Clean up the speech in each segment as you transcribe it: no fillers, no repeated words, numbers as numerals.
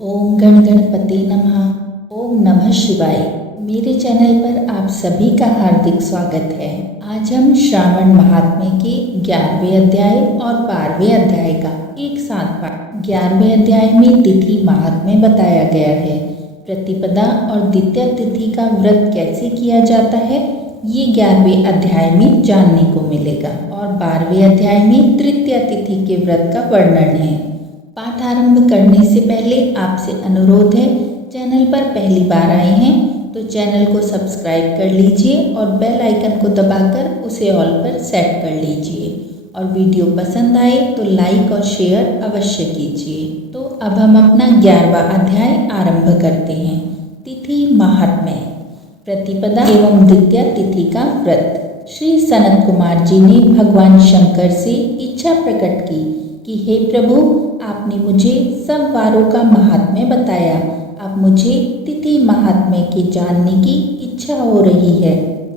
ओम गण गणपति नमः। ओम नमः शिवाय। मेरे चैनल पर आप सभी का हार्दिक स्वागत है। आज हम श्रावण महात्म्य के 11वें अध्याय और 12वें अध्याय का एक साथ पाठ। 11वें अध्याय में तिथि महात्म्य बताया गया है। प्रतिपदा और द्वितीया तिथि का व्रत कैसे किया जाता है ये 11वें अध्याय में जानने को मिलेगा और 12वें अध्याय में तृतीया तिथि के व्रत का वर्णन है। पाठ आरंभ करने से पहले आपसे अनुरोध है, चैनल पर पहली बार आए हैं तो चैनल को सब्सक्राइब कर लीजिए और बेल आइकन को दबाकर उसे ऑल पर सेट कर लीजिए और वीडियो पसंद आए तो लाइक और शेयर अवश्य कीजिए। तो अब हम अपना 11वां अध्याय आरंभ करते हैं। तिथि महात्म्य। प्रतिपदा एवं द्वितीया तिथि का व्रत। श्री सनत कुमार जी ने भगवान शंकर से इच्छा प्रकट की कि हे प्रभु, आपने मुझे सब वारों का महात्म्य बताया, अब मुझे तिथि महात्म्य के जानने की इच्छा हो रही है।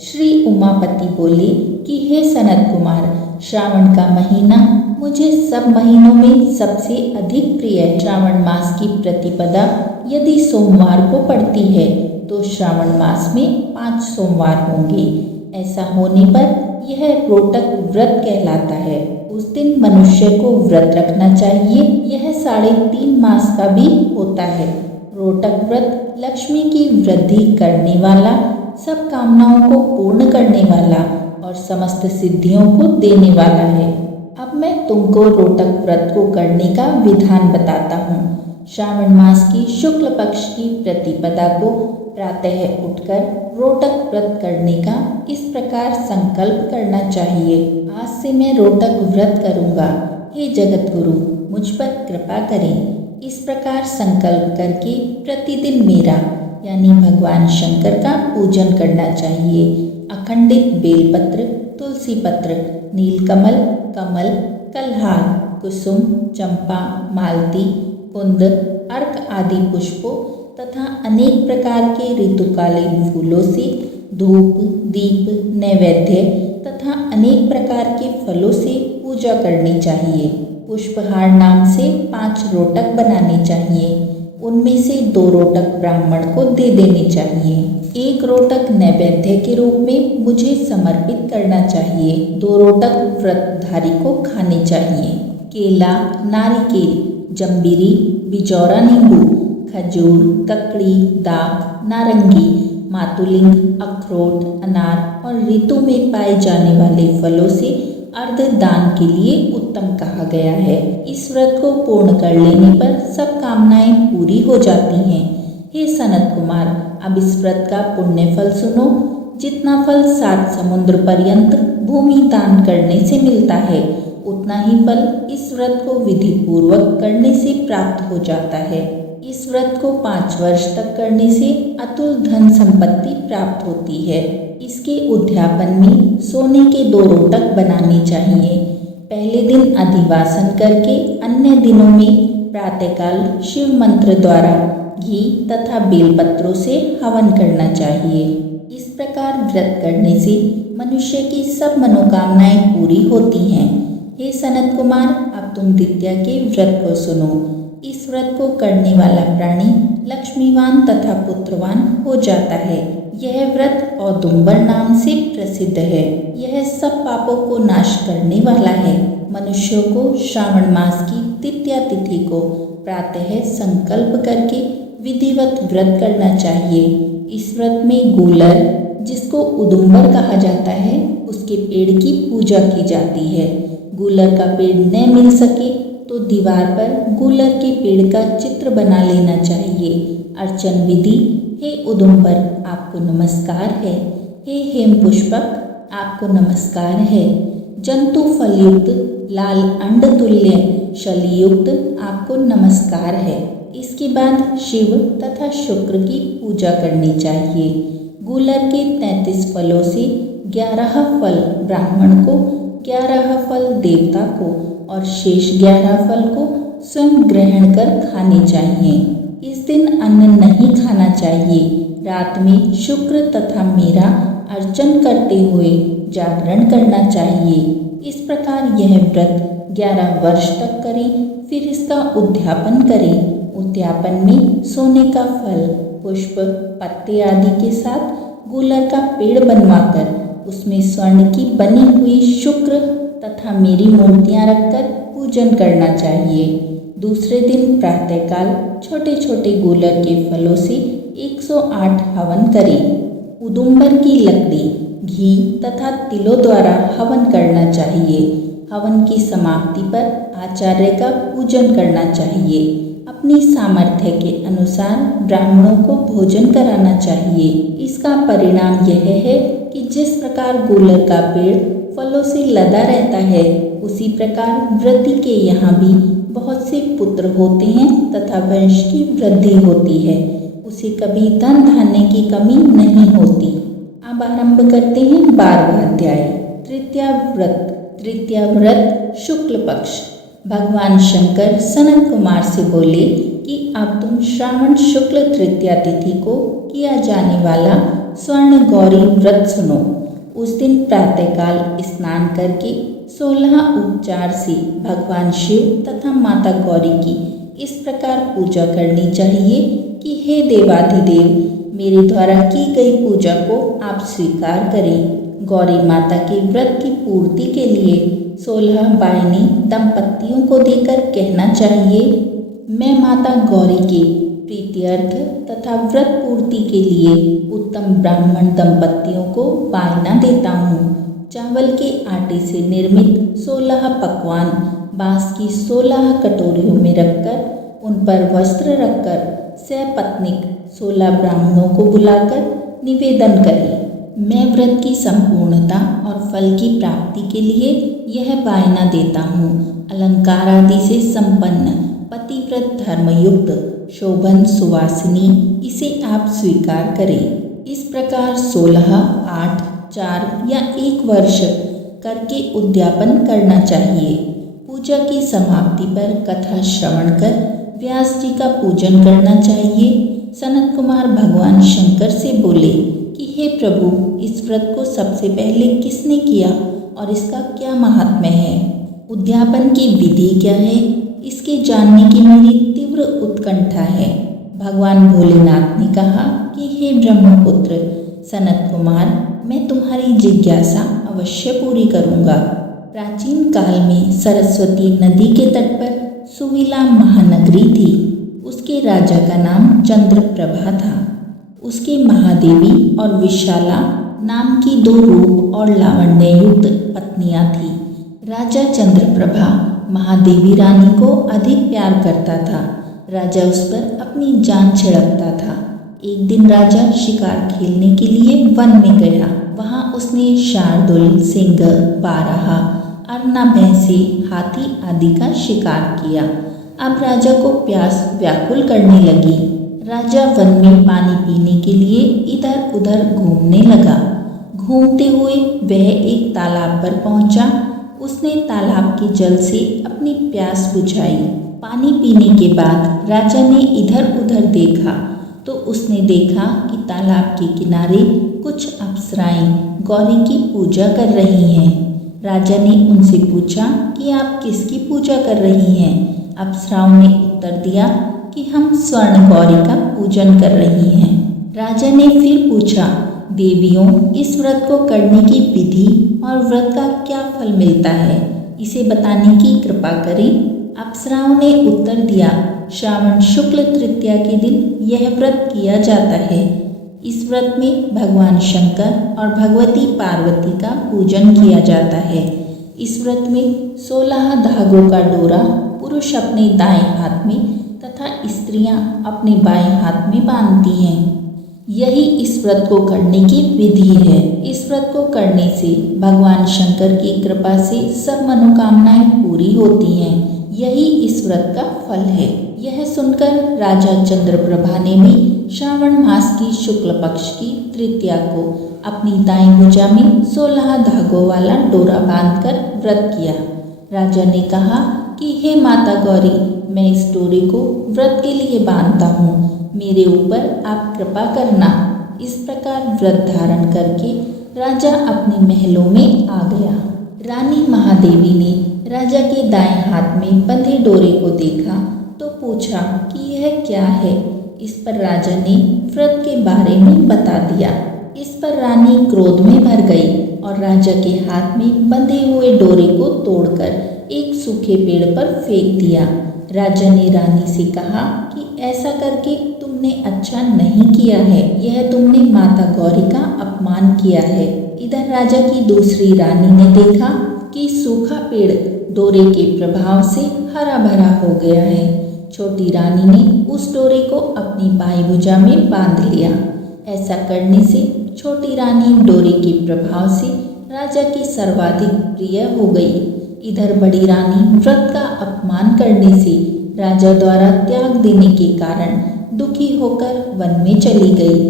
श्री उमापति बोले कि हे सनत कुमार, श्रावण का महीना मुझे सब महीनों में सबसे अधिक प्रिय है। श्रावण मास की प्रतिपदा यदि सोमवार को पड़ती है तो श्रावण मास में 5 सोमवार होंगे। ऐसा होने पर यह रोटक व्रत कहलाता है। उस दिन मनुष्य को व्रत रखना चाहिए। यह 3.5 मास का भी होता है। रोटक व्रत लक्ष्मी की वृद्धि करने वाला, सब कामनाओं को पूर्ण करने वाला और समस्त सिद्धियों को देने वाला है। अब मैं तुमको रोटक व्रत को करने का विधान बताता हूँ। श्रावण मास की शुक्ल पक्ष की प्रतिपदा को प्रातः उठकर रोटक व्रत करने का इस प्रकार संकल्प करना चाहिए। आज से मैं रोटक व्रत करूँगा, हे जगत गुरु मुझ पर कृपा करें। इस प्रकार संकल्प करके प्रतिदिन मेरा यानी भगवान शंकर का पूजन करना चाहिए। अखंडित बेलपत्र, तुलसी पत्र, नीलकमल, कमल, कलहार, कुसुम, चंपा, मालती, कुंद, अर्क आदि पुष्पों तथा अनेक प्रकार के ऋतुकालीन फूलों से धूप, दीप, नैवेद्य तथा अनेक प्रकार के फलों से पूजा करनी चाहिए। पुष्पहार नाम से 5 रोटक बनाने चाहिए। उनमें से 2 रोटक ब्राह्मण को दे देने चाहिए। 1 रोटक नैवेद्य के रूप में मुझे समर्पित करना चाहिए। 2 रोटक व्रतधारी को खाने चाहिए। केला, नारिकेल, जंबीरी, बिजौरा नींबू, खजूर, ककड़ी, दाख, नारंगी, मातुलिंग, अखरोट, अनार और ऋतु में पाए जाने वाले फलों से अर्ध दान के लिए उत्तम कहा गया है। इस व्रत को पूर्ण कर लेने पर सब कामनाएं पूरी हो जाती हैं। हे सनत कुमार, अब इस व्रत का पुण्य फल सुनो। जितना फल 7 समुद्र पर्यंत भूमि दान करने से मिलता है, उतना ही फल इस व्रत को विधि पूर्वक करने से प्राप्त हो जाता है। इस व्रत को 5 वर्ष तक करने से अतुल धन संपत्ति प्राप्त होती है। इसके उद्यापन में सोने के 2 रोटक बनाने चाहिए। पहले दिन अधिवासन करके अन्य दिनों में प्रातःकाल शिव मंत्र द्वारा घी तथा बेलपत्रों से हवन करना चाहिए। इस प्रकार व्रत करने से मनुष्य की सब मनोकामनाएं पूरी होती हैं। हे सनत कुमार, अब तुम द्वितीया के व्रत को सुनो। इस व्रत को करने वाला प्राणी लक्ष्मीवान तथा पुत्रवान हो जाता है। यह व्रत औदुंबर नाम से प्रसिद्ध है। यह सब पापों को नाश करने वाला है। मनुष्यों को श्रावण मास की तृतीया तिथि को प्रातः संकल्प करके विधिवत व्रत करना चाहिए। इस व्रत में गूलर, जिसको उदुंबर कहा जाता है, उसके पेड़ की पूजा की जाती है। गूलर का पेड़ न मिल सके तो दीवार पर गूलर के पेड़ का चित्र बना लेना चाहिए। अर्चन विधि। हे उदुंबर, आपको नमस्कार है। हे हेम पुष्पक, आपको नमस्कार है। जंतु फलयुक्त लाल अंड तुल्य शलीयुक्त आपको नमस्कार है। इसके बाद शिव तथा शुक्र की पूजा करनी चाहिए। गूलर के 33 फलों से 11 फल ब्राह्मण को, 11 फल देवता को और शेष 11 फल को स्वयं ग्रहण कर खाने चाहिए। इस दिन अन्न नहीं खाना चाहिए। रात में शुक्र तथा मेरा अर्चन करते हुए जागरण करना चाहिए। इस प्रकार यह व्रत 11 वर्ष तक करें, फिर इसका उद्यापन करें। उद्यापन में सोने का फल, पुष्प, पत्ते आदि के साथ गूलर का पेड़ बनवाकर उसमें स्वर्ण की बनी हुई शुक्र तथा मेरी मूर्तियां रखकर पूजन करना चाहिए। दूसरे दिन प्रातःकाल छोटे छोटे गूलर के फलों से 108 हवन करें। उदुम्बर की लकड़ी, घी तथा तिलों द्वारा हवन करना चाहिए। हवन की समाप्ति पर आचार्य का पूजन करना चाहिए। अपनी सामर्थ्य के अनुसार ब्राह्मणों को भोजन कराना चाहिए। इसका परिणाम यह है कि जिस प्रकार गूलर का पेड़ फलों से लदा रहता है, उसी प्रकार व्रती के यहाँ भी बहुत से पुत्र होते हैं तथा वंश की वृद्धि होती है। उसे कभी धन धान्य की कमी नहीं होती। अब आरंभ करते हैं 12वां अध्याय। तृतीया व्रत। तृतीया व्रत शुक्ल पक्ष। भगवान शंकर सनत कुमार से बोले कि अब तुम श्रावण शुक्ल तृतीया तिथि को किया जाने वाला स्वर्ण गौरी व्रत सुनो। उस दिन प्रातःकाल स्नान करके 16 उपचार से भगवान शिव तथा माता गौरी की इस प्रकार पूजा करनी चाहिए कि हे देवाधिदेव, मेरे द्वारा की गई पूजा को आप स्वीकार करें। गौरी माता के व्रत की पूर्ति के लिए 16 बायने दंपतियों को देकर कहना चाहिए, मैं माता गौरी के प्रीत्यर्थ तथा व्रत पूर्ति के लिए उत्तम ब्राह्मण दंपतियों को बायना देता हूँ। चावल के आटे से निर्मित 16 पकवान बांस की 16 कटोरियों में रखकर उन पर वस्त्र रखकर सपत्नीक 16 ब्राह्मणों को बुलाकर निवेदन करें, मैं व्रत की संपूर्णता और फल की प्राप्ति के लिए यह बायना देता हूँ। अलंकार आदि से संपन्न पतिव्रत धर्मयुक्त शोभन सुवासिनी इसे आप स्वीकार करें। इस प्रकार 16, 8, 4 या 1 वर्ष करके उद्यापन करना चाहिए। पूजा की समाप्ति पर कथा श्रवण कर व्यास जी का पूजन करना चाहिए। सनत कुमार भगवान शंकर से बोले कि हे प्रभु, इस व्रत को सबसे पहले किसने किया और इसका क्या महात्म्य है? उद्यापन की विधि क्या है? इसके जानने की मेरी तीव्र उत्कंठा है। भगवान भोलेनाथ ने कहा कि हे ब्रह्मपुत्र सनत कुमार, मैं तुम्हारी जिज्ञासा अवश्य पूरी करूँगा। प्राचीन काल में सरस्वती नदी के तट पर सुविला महानगरी थी। उसके राजा का नाम चंद्रप्रभा था। उसके महादेवी और विशाला नाम की 2 रूप और लावण्य युक्त पत्नियां थीं। राजा चंद्रप्रभा महादेवी रानी को अधिक प्यार करता था। राजा उस पर अपनी जान छिड़कता था। एक दिन राजा शिकार खेलने के लिए वन में गया। वहां उसने शार्दुल, सिंह, बारहा, अरना, भैंसे, हाथी आदि का शिकार किया। अब राजा को प्यास व्याकुल करने लगी। राजा वन में पानी पीने के लिए इधर उधर घूमने लगा। घूमते हुए वह एक तालाब पर पहुंचा। उसने तालाब के जल से अपनी प्यास बुझाई। पानी पीने के बाद राजा ने इधर उधर देखा तो उसने देखा कि तालाब के किनारे कुछ अप्सराएं गौरी की पूजा कर रही हैं। राजा ने उनसे पूछा कि आप किसकी पूजा कर रही हैं? अप्सराओं ने उत्तर दिया कि हम स्वर्ण गौरी का पूजन कर रही हैं। राजा ने फिर पूछा, देवियों, इस व्रत को करने की विधि और व्रत का क्या फल मिलता है, इसे बताने की कृपा करें। अप्सराओं ने उत्तर दिया, श्रावण शुक्ल तृतीया के दिन यह व्रत किया जाता है। इस व्रत में भगवान शंकर और भगवती पार्वती का पूजन किया जाता है। इस व्रत में 16 धागों का डोरा पुरुष अपने दाएं हाथ में तथा स्त्रियां अपने बाएं हाथ में बांधती हैं। यही इस व्रत को करने की विधि है। इस व्रत को करने से भगवान शंकर की कृपा से सब मनोकामनाएं पूरी होती हैं। यही इस व्रत का फल है। यह सुनकर राजा चंद्रप्रभा ने भी श्रावण मास की शुक्ल पक्ष की तृतीया को अपनी दाईं भुजा में 16 धागों वाला डोरा बांधकर व्रत किया। राजा ने कहा कि हे माता गौरी, मैं इस डोरे को व्रत के लिए बांधता हूँ, मेरे ऊपर आप कृपा करना। इस प्रकार व्रत धारण करके राजा अपने महलों में आ गया। रानी महादेवी ने राजा के दाएं हाथ में बंधे डोरे को देखा तो पूछा कि यह क्या है। इस पर राजा ने व्रत के बारे में बता दिया। इस पर रानी क्रोध में भर गई और राजा के हाथ में बंधे हुए डोरे को तोड़कर एक सूखे पेड़ पर फेंक दिया। राजा ने रानी से कहा कि ऐसा करके तुमने अच्छा नहीं किया है, यह तुमने माता गौरी का अपमान किया है। इधर राजा की दूसरी रानी ने देखा कि सूखा पेड़ डोरे के प्रभाव से हरा भरा हो गया है। छोटी रानी ने उस डोरे को अपनी बाई भुजा में बांध लिया। ऐसा करने से छोटी रानी डोरे के प्रभाव से राजा की सर्वाधिक प्रिय हो गई। इधर बड़ी रानी व्रत का अपमान करने से राजा द्वारा त्याग देने के कारण दुखी होकर वन में चली गई।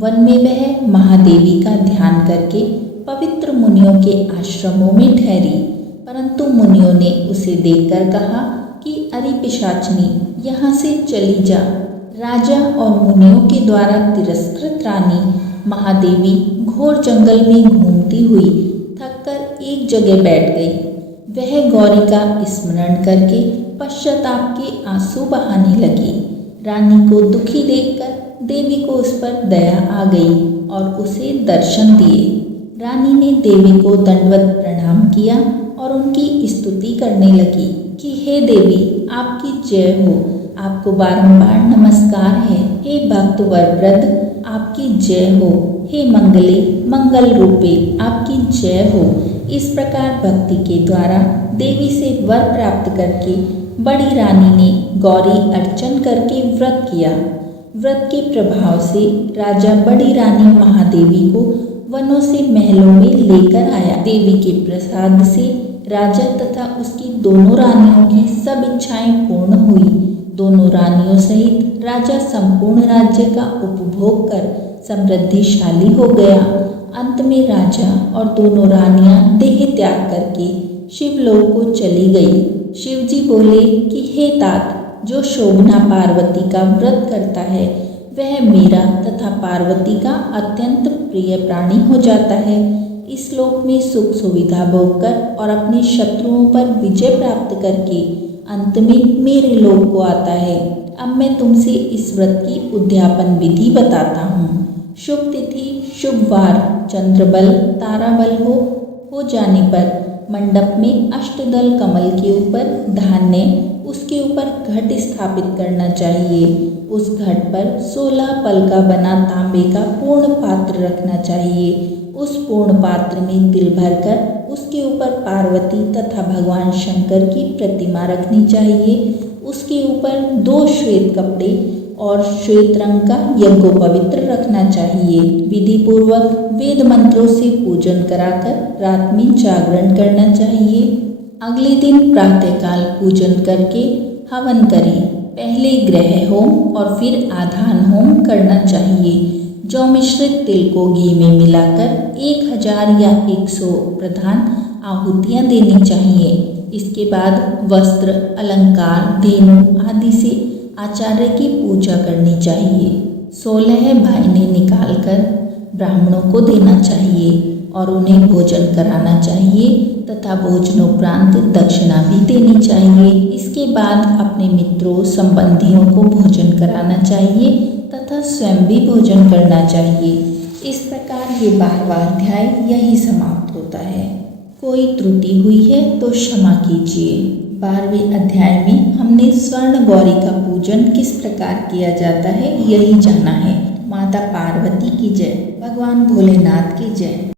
वन में वह महादेवी का ध्यान करके पवित्र मुनियों के आश्रमों में ठहरी, परंतु मुनियों ने उसे देखकर कहा कि अरे पिशाचनी, यहाँ से चली जा। राजा और मुनियों के द्वारा तिरस्कृत रानी महादेवी घोर जंगल में घूमती हुई थककर एक जगह बैठ गई। वह गौरी का स्मरण करके पश्चाताप के आंसू बहाने लगी। रानी को दुखी देखकर देवी को उस पर दया आ गई और उसे दर्शन दिए। रानी ने देवी को दंडवत प्रणाम किया और उनकी स्तुति करने लगी कि हे देवी, आपकी जय हो, आपको बारंबार नमस्कार है। हे भक्त वरप्रद, आपकी जय हो। हे मंगले मंगल रूपे, आपकी जय हो। इस प्रकार भक्ति के द्वारा देवी से वर प्राप्त करके बड़ी रानी ने गौरी अर्चन करके व्रत किया। व्रत के प्रभाव से राजा बड़ी रानी महादेवी को वनों से महलों में लेकर आया। देवी के प्रसाद से राजा तथा उसकी दोनों रानियों की सब इच्छाएं पूर्ण हुई। दोनों रानियों सहित राजा संपूर्ण राज्य का उपभोग कर समृद्धिशाली हो गया। अंत में राजा और दोनों रानियां देह त्याग करके शिवलोक को चली गई। शिवजी बोले कि हे तात, जो शोभना पार्वती का व्रत करता है वह मेरा तथा पार्वती का अत्यंत प्रिय प्राणी हो जाता है। इस लोक में सुख सुविधा भोगकर और अपने शत्रुओं पर विजय प्राप्त करके अंत में मेरे लोक को आता है। अब मैं तुमसे इस व्रत की उद्यापन विधि बताता हूँ। शुभ तिथि, शुभ वार, चंद्रबल, ताराबल हो जाने पर मंडप में अष्टदल कमल के ऊपर धान्य, उसके ऊपर घट स्थापित करना चाहिए। उस घट पर 16 पल का बना तांबे का पूर्ण पात्र रखना चाहिए। उस पूर्ण पात्र में तिल भरकर उसके ऊपर पार्वती तथा भगवान शंकर की प्रतिमा रखनी चाहिए। उसके ऊपर 2 श्वेत कपड़े और श्वेत रंग का यज्ञोपवित्र रखना चाहिए। विधि पूर्वक वेद मंत्रों से पूजन कराकर रात में जागरण करना चाहिए। अगले दिन प्रातःकाल पूजन करके हवन करें। पहले ग्रह होम और फिर आधान होम करना चाहिए। जौ मिश्रित तिल को घी में मिलाकर 1000 या 100 प्रधान आहुतियाँ देनी चाहिए। इसके बाद वस्त्र, अलंकार, धेनु आदि से आचार्य की पूजा करनी चाहिए। 16 भाइने निकालकर ब्राह्मणों को देना चाहिए और उन्हें भोजन कराना चाहिए तथा भोजनोपरांत दक्षिणा भी देनी चाहिए। इसके बाद अपने मित्रों संबंधियों को भोजन कराना चाहिए तथा स्वयं भी भोजन करना चाहिए। इस प्रकार ये 12वां अध्याय यही समाप्त होता है। कोई त्रुटि हुई है तो क्षमा कीजिए। 12वें अध्याय में हमने स्वर्ण गौरी का पूजन किस प्रकार किया जाता है यही जाना है। माता पार्वती की जय, भगवान भोलेनाथ की जय।